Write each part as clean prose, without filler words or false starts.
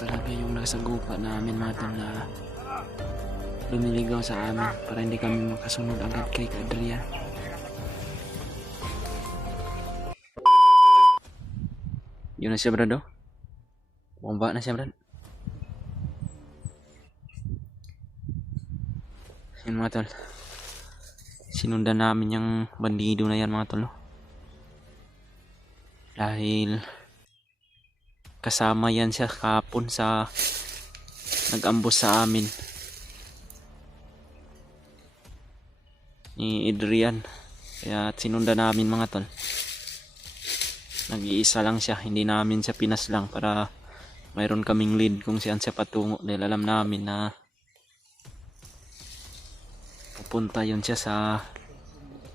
talaga yung nasagupa namin mga tol na lumiligaw sa amin para hindi kami makasunod agad kay Adrian. Yun na siya brad oh. Bomba na siya brad. Yun mga tol. Sinundan namin yung bandido na yan mga tol oh. Dahil kasama yan siya kahapon sa nag-ambos sa amin ni Adrian. Kaya sinundan namin mga tol. Nag-iisa lang siya, hindi namin siya pinaslang para mayroon kaming lead kung saan siya patungo dahil alam namin na pupunta yun siya sa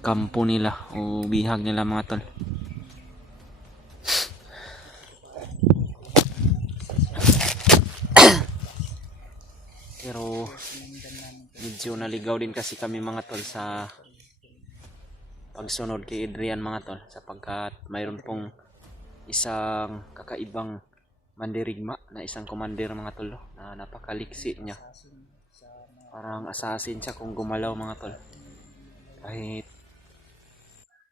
kampo nila o bihag nila mga tol. Pero medyo naligaw din kasi kami mga tol sa pagsunod kay Adrian mga tol, sapagkat mayroon pong isang kakaibang mandirigma na isang commander mga tol na napakaliksi niya. Parang assassin siya kung gumalaw mga tol. Kahit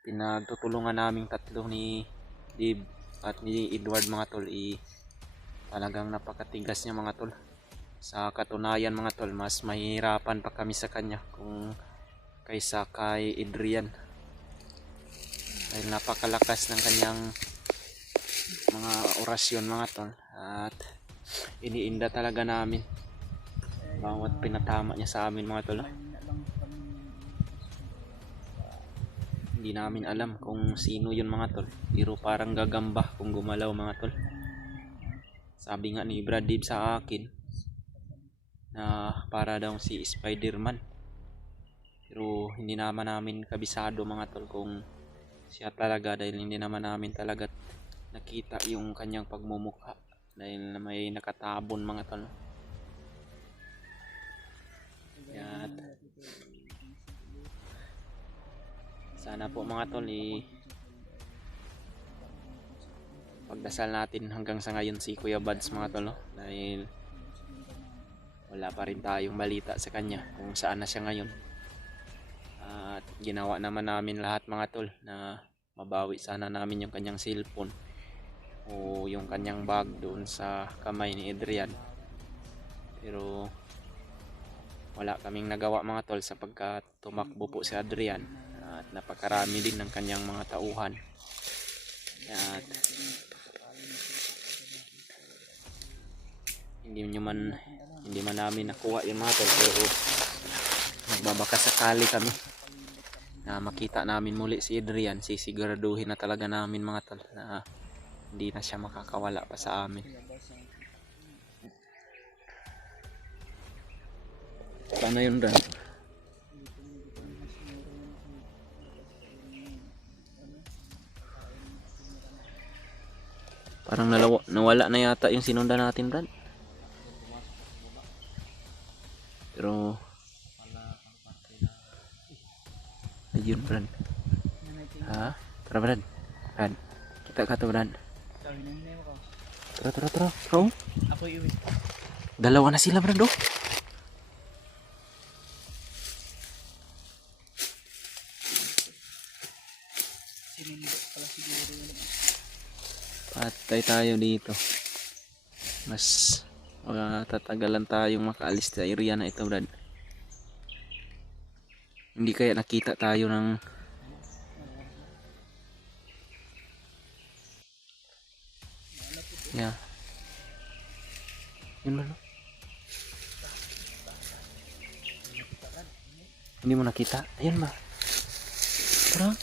pinagtutulungan naming tatlo ni Dave at ni Edward mga tol, talagang napakatigas niya mga tol. Sa katunayan mga tol, mas mahirapan pa kami sa kanya kung kaysa kay Adrian. Dahil napakalakas ng kanyang mga orasyon mga tol. At iniinda talaga namin bawat pinatama niya sa amin mga tol. Hindi namin alam kung sino yun mga tol. Pero parang gagamba kung gumalaw mga tol. Sabi nga ni Brad Dave sa akin na para daw si Spider-Man. Pero hindi naman namin kabisado mga tol kung siya talaga, dahil hindi naman namin talaga nakita yung kanyang pagmumukha dahil may nakatabon mga tol. At sana po mga tol pagdasal natin hanggang sa ngayon si Kuya Buds mga tol, dahil wala pa rin tayong balita sa kanya kung saan na siya ngayon. At ginawa naman namin lahat mga tol na mabawi sana namin yung kanyang cellphone o yung kanyang bag doon sa kamay ni Adrian. Pero wala kaming nagawa mga tol sapagkat tumakbo po si Adrian at napakarami din ng kanyang mga tauhan. At hindi man namin nakuha yung mga tol, pero nagbabaka sakali kami na makita namin muli si Adrian. Sisiguraduhin na talaga namin mga tol na hindi na siya makakawala pa sa amin. Paano yun Brad? Parang nawala na yata yung sinundan natin Brad. Pero ayun Brad. Ha? Tara Brad. Brad. Kita ka to Brad. Tara. Bro. Ako iwi. Dalawa na sila Brad oh. Sinindot pala siguro yun. Patay tayo dito. Mas tatagalan tayong makaalis sa area na ito Brad. Hindi kaya nakita tayo ng yeah. Yun ba no? Hindi mo nakita? Ayun ba? Tara.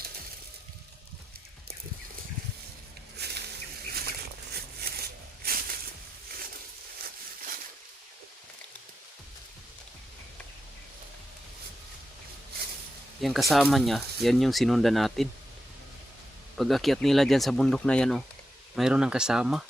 Yang kasama niya, yan yung sinundan natin. Pag akyat nila dyan sa bundok na yan oh, mayroon ng kasama.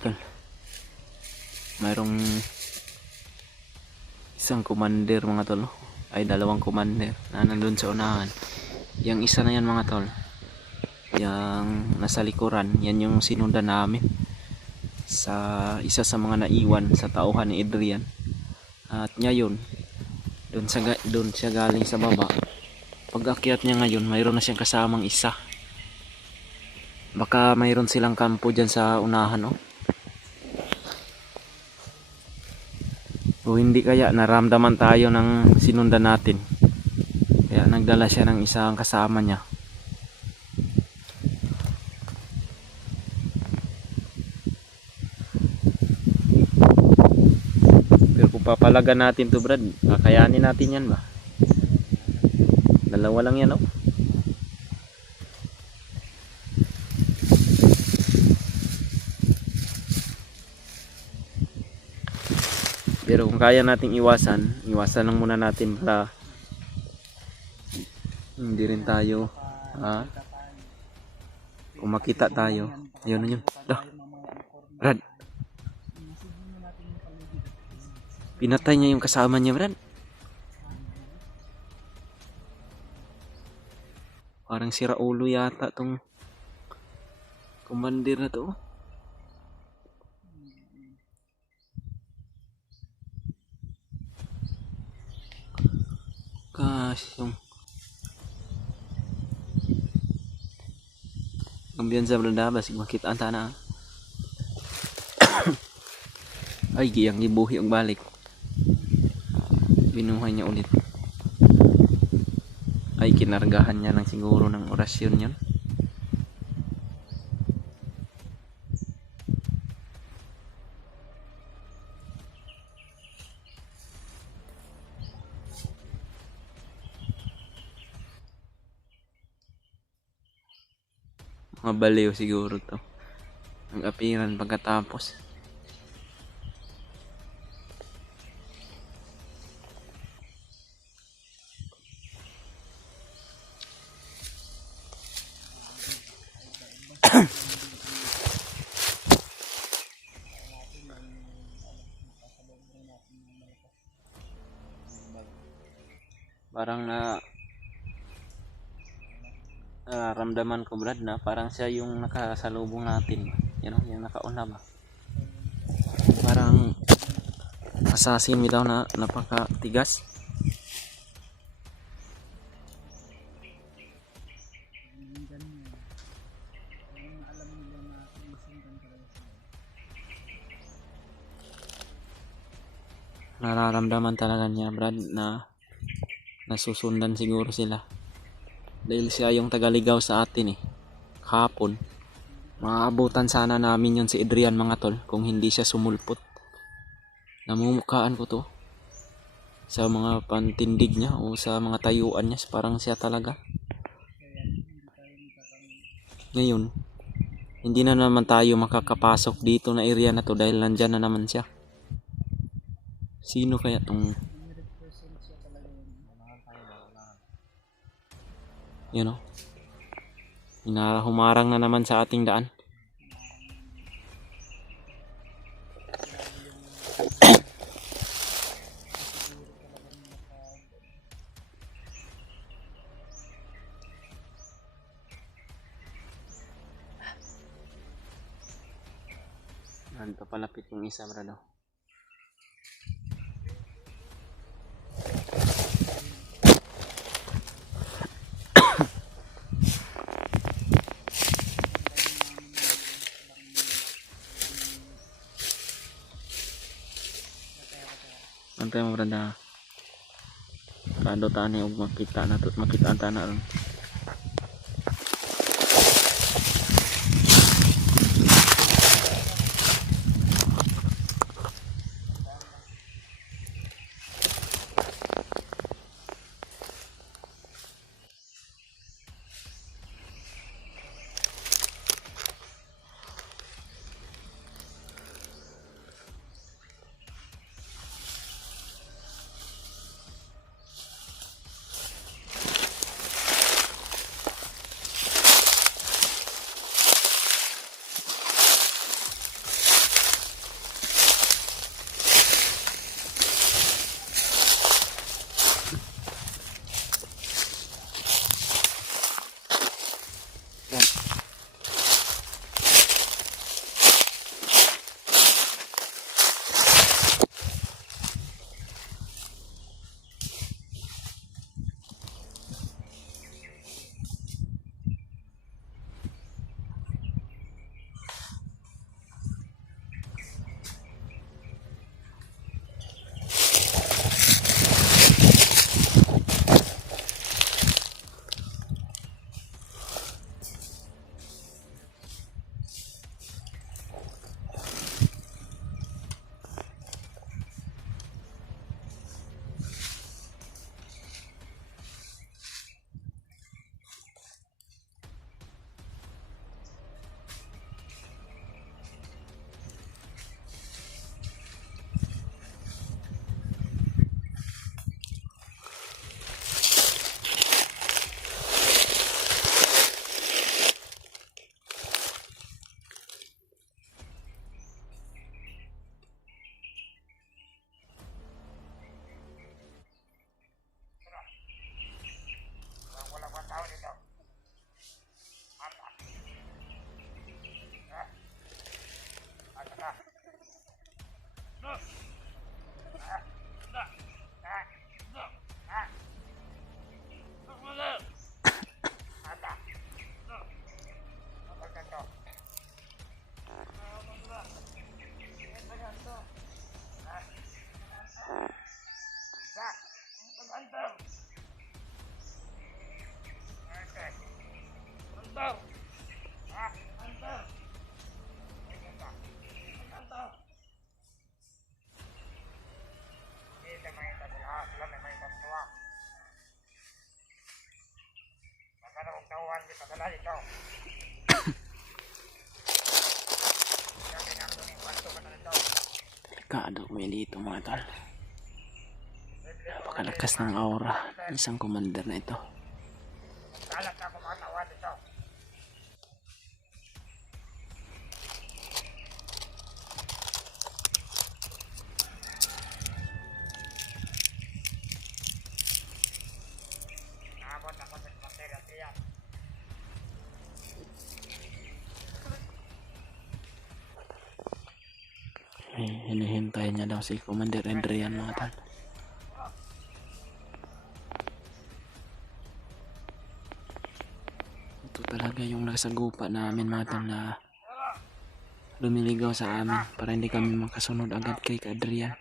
tol. Mayroong isang commander mga tol, no? Ay dalawang commander na nandun sa unahan. Yang isa na yan mga tol, yang nasa likuran, yan yung sinundan namin sa isa sa mga naiwan sa tauhan ni Adrian. At ngayon doon siya galing sa baba. Pag akyat niya ngayon, mayroon na siyang kasamang isa. Baka mayroon silang kampo dyan sa unahan, oh. O hindi kaya naramdaman tayo ng sinundan natin, kaya nagdala siya ng isang kasama niya. Pero kung papalagan natin to Brad, kakayanin natin yan ba? Dalawa lang yan, oh. Pero kung kaya nating iwasan lang muna natin para hindi rin tayo kung makita tayo. Ayun yun. Brad, pinatay niya yung kasama niya, Brad. Parang sira ulo yata tong commander na to. Yung ambiyansa Brad, basig makita ang tanah. Ay giyang gibuhi ang balik. Binuhay niya ulit. Ay kinargahan niya lang siguro ng orasyon yun. Mga baliw siguro to ang apiran pagkatapos. Parang nararamdaman ko Brad na parang siya yung nakasalubong natin, yung nakauna ba, parang assassin bitaw na napakatigas. Nararamdaman talaga niya Brad na nasusundan siguro sila. Dahil siya yung tagaligaw sa atin kahapon. Maabutan sana namin yun si Adrian mga tol kung hindi siya sumulpot. Namumukhaan ko to sa mga pantindig niya o sa mga tayuan niya, parang siya talaga. Ngayon hindi na naman tayo makakapasok dito na area na to dahil nandyan na naman siya. Sino kaya tong humarang na naman sa ating daan. Nandito palapit yung isa Brad. Antay mo Brad, kado tani og makita na to, makita ang tanah ron. Delikado dito mga tol. Napakalakas ng aura ng isang commander na ito. Hinihintay niya daw si Commander Adrian mga tol. Ito talaga yung nasagupa namin mga tol na lumiligaw sa amin para hindi kami makasunod agad kay Adrian.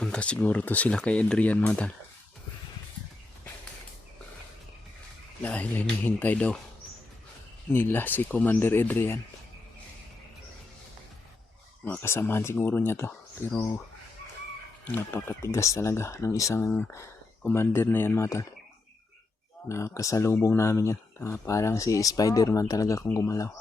Punta siguro to sila kay Adrian mga tol. Dahil hinihintay daw nila si Commander Adrian. Mga kasamahan siguro niya to. Pero napakatigas talaga ng isang commander na yan mga tol. Nakasalubong namin yan. Parang si Spider-Man talaga kung gumalaw.